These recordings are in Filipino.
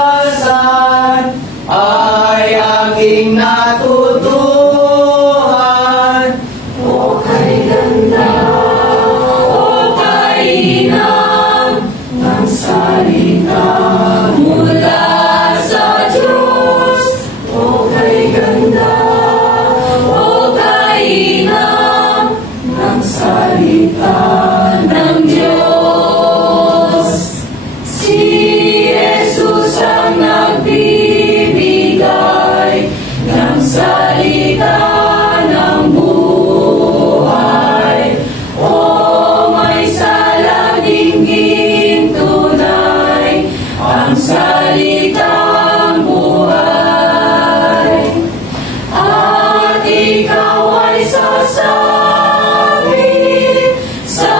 Kaligtasan ay aking natutuhan. O kay ganda, o kainam ng salita mula sa Diyos. O kay ganda, o kainam ng salita ng Diyos. Si Jesus ang nagbibigay ng salita ng buhay. O may salagingin tunay ang salitang buhay. At ikaw ay sasabi sa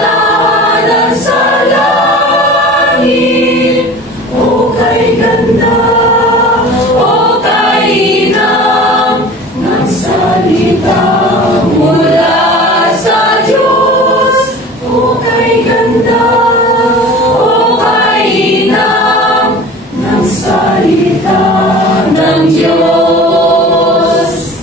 tahanan sa langit. O kay ganda, o kainam ng salita mula sa Diyos. O kay ganda, o kainam ng salita ng Diyos.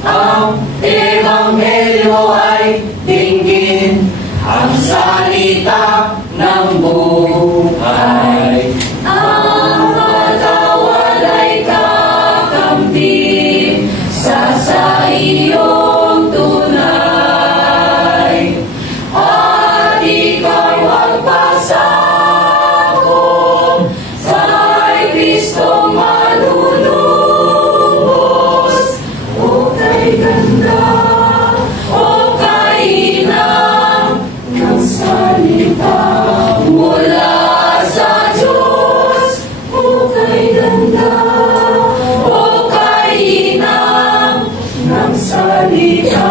Ang Ebanghelyo ay dinggin, ang salita ng buhay. Ang katawan ay kakampi sa iyong tunay. At ikaw magpasakop kay Kristong manunubos. O kay ganda, o kainam ng salita mula sa Diyos. O kay ganda, o kainam ng salita